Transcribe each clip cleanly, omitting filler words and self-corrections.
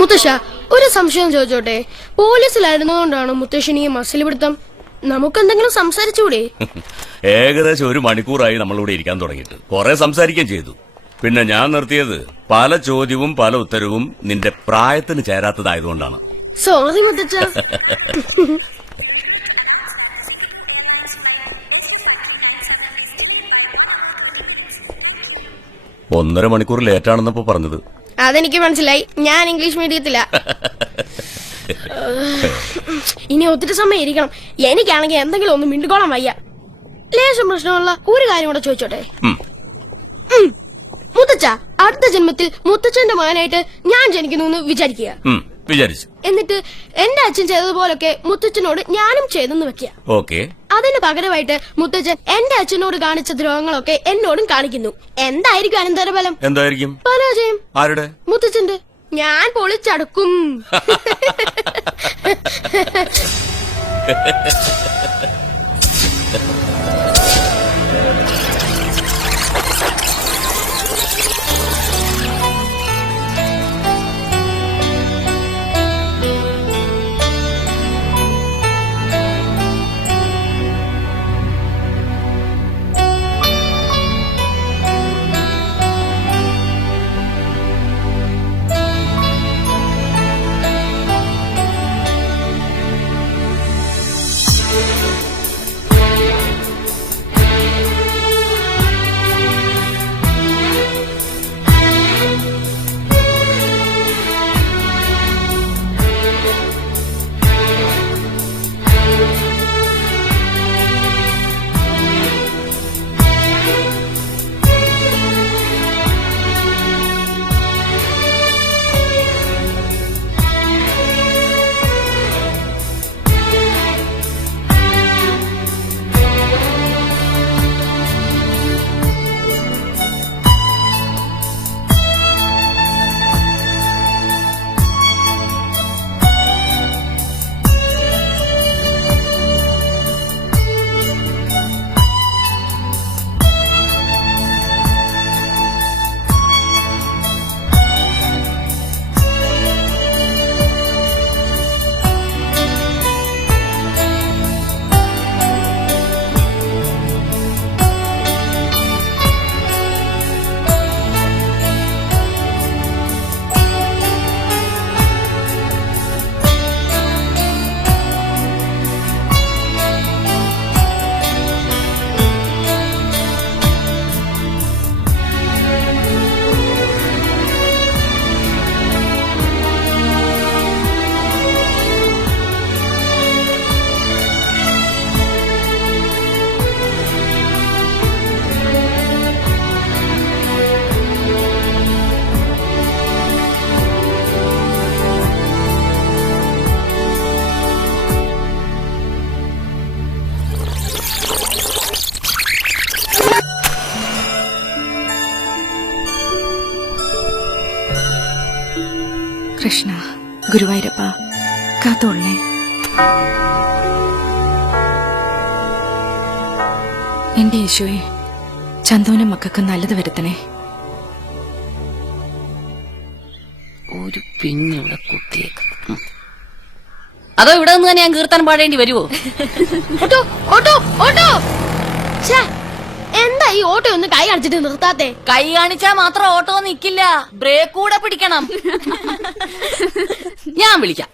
മുത്തശ്ശ, ഒരു സംശയം ചോദിച്ചോട്ടെ? പോലീസിലായിരുന്നതുകൊണ്ടാണ് മുത്തശ്ശിനി മസിൽ പിടുത്തം? നമുക്കെന്തെങ്കിലും സംസാരിച്ചുകൂടെ? ഏകദേശം 1 മണിക്കൂറായി നമ്മളിവിടെ ഇരിക്കാൻ തുടങ്ങിയിട്ട്. കുറെ സംസാരിക്കുകയും ചെയ്തു. പിന്നെ ഞാൻ നിർത്തിയത് പല ചോദ്യവും പല ഉത്തരവും നിന്റെ പ്രായത്തിന് ചേരാത്തതായതുകൊണ്ടാണ്. സോറി മുത്തച്ഛ. 1.5 മണിക്കൂർ ലേറ്റാണെന്നപ്പോ പറഞ്ഞത്. അതെനിക്ക് മനസ്സിലായി. ഞാൻ ഇംഗ്ലീഷ് മീഡിയത്തിലാ. ഇനി ഒത്തിരി സമയം ഇരിക്കണം. എനിക്കാണെങ്കിൽ എന്തെങ്കിലും ഒന്ന് മിണ്ടുകോളം വയ്യ. ലേശം പ്രശ്നമുള്ള ഒരു കാര്യം കൂടെ ചോദിച്ചോട്ടെ? മുത്തച്ഛ, അടുത്ത ജന്മത്തിൽ മുത്തച്ഛന്റെ മകനായിട്ട് ഞാൻ ജനിക്കുന്നു എന്ന് വിചാരിക്കുക. എന്നിട്ട് എന്റെ അച്ഛൻ ചെയ്തതുപോലൊക്കെ മുത്തച്ഛനോട് ഞാനും ചെയ്തെന്ന് വെക്കുക. അതിന് പകരമായിട്ട് മുത്തച്ഛൻ എന്റെ അച്ഛനോട് കാണിച്ച ദ്രോഹങ്ങളൊക്കെ എന്നോടും കാണിക്കുന്നു. എന്തായിരിക്കും അനന്തരഫലം? എന്തായിരിക്കും? പരാജയം. ആരുടെ? മുത്തച്ഛന്റെ. ഞാൻ പൊളിച്ചടക്കും. കൃഷ്ണ, ഗുരുവായൂരപ്പ, കാത്തോളണേ. എന്റെ യേശുവേ, ചന്തുവിന്റെ മക്കൾക്ക് നല്ലത് വരുത്തണേ. ഒരു പിന്നിവിടെ കുത്തിയേക്ക്. അതോ ഇവിടെ നിന്ന് തന്നെ ഞാൻ കീർത്താൻ പാടേണ്ടി വരുവോ? എന്താ ഈ ഓട്ടോ ഒന്ന് കൈ കാണിച്ചിട്ട് നിർത്താത്തെ? കൈ കാണിച്ചാ മാത്രം ഓട്ടോ നിക്കില്ല, ബ്രേക്ക് കൂടെ പിടിക്കണം. ഞാൻ വിളിക്കാം,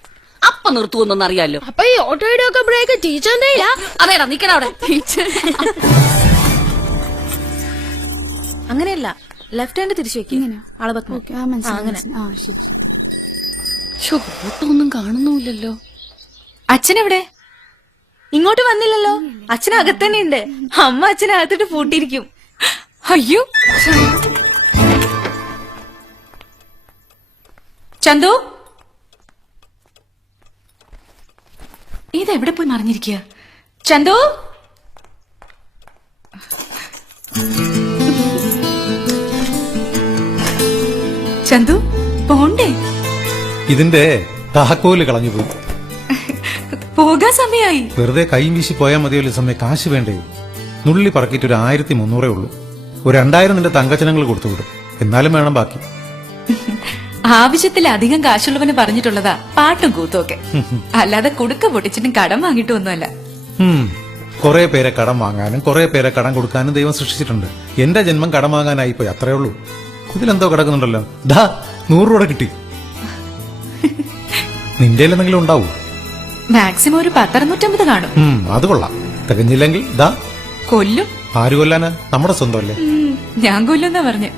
അപ്പൊ നിർത്തുവെന്നൊന്നും അറിയാലോ. അപ്പൊ ഈ ഓട്ടോയുടെ ഒക്കെ ബ്രേക്ക് ടീച്ചറിന്റെ? അതേടാ, നിക്കണ അവിടെ. അങ്ങനെയല്ല, ലെഫ്റ്റ് ഹാൻഡ് തിരിച്ചു വെക്കും. ഓട്ടോ ഒന്നും കാണുന്നുമില്ലല്ലോ. അച്ഛനെവിടെ? ഇങ്ങോട്ട് വന്നില്ലല്ലോ. അച്ഛൻ അകത്തന്നെ ഉണ്ട്. അമ്മ അച്ഛനെ അകത്തിട്ട് പൂട്ടിയിരിക്കും. അയ്യോ ചന്തു, ഇതെവിടെ പോയി മറിഞ്ഞിരിക്കുക? ചന്തു, ചന്തു പോണ്ടേ? ഇതിന്റെ താക്കോല് കളഞ്ഞു പോയി. പോകാൻ സമയായി. വെറുതെ കൈയും വീശി പോയാൽ മതിയല്ലോ സമയം. കാശ് വേണ്ടേ? നുള്ളി പറക്കിയിട്ട് ഒരു 1300 ഉള്ളൂ. ഒരു 2000 നിന്റെ തങ്കച്ചനങ്ങൾ കൊടുത്തുവിടും. എന്നാലും വേണം ബാക്കി. ആവശ്യത്തിലധികം കാശുള്ളവന് പറഞ്ഞിട്ടുള്ളതാ പാട്ടും കൂത്തുമൊക്കെ. അല്ലാതെ കുടുക്ക പൊട്ടിച്ചിട്ടും കടം വാങ്ങിയിട്ടൊന്നുമല്ല. കുറെ പേരെ കടം വാങ്ങാനും കുറെ പേരെ കടം കൊടുക്കാനും ദൈവം സൃഷ്ടിച്ചിട്ടുണ്ട്. എന്റെ ജന്മം കടം വാങ്ങാനായി പോയി, അത്രേ ഉള്ളൂ. ഇതിലെന്തോ കിടക്കുന്നുണ്ടല്ലോ. ദാ 100 രൂപ കിട്ടി. നിന്റെ എന്തെങ്കിലും ഉണ്ടാവൂ? മാക്സിമം ഒരു 10-250 കാണും. അത് കൊള്ളാം. തികഞ്ഞില്ലെങ്കിൽ ദാ കൊല്ലും. ആര് കൊല്ലാനാ? നമ്മുടെ സ്വന്തം അല്ലേ? ഞാൻ കൊല്ലുന്നാ പറഞ്ഞു.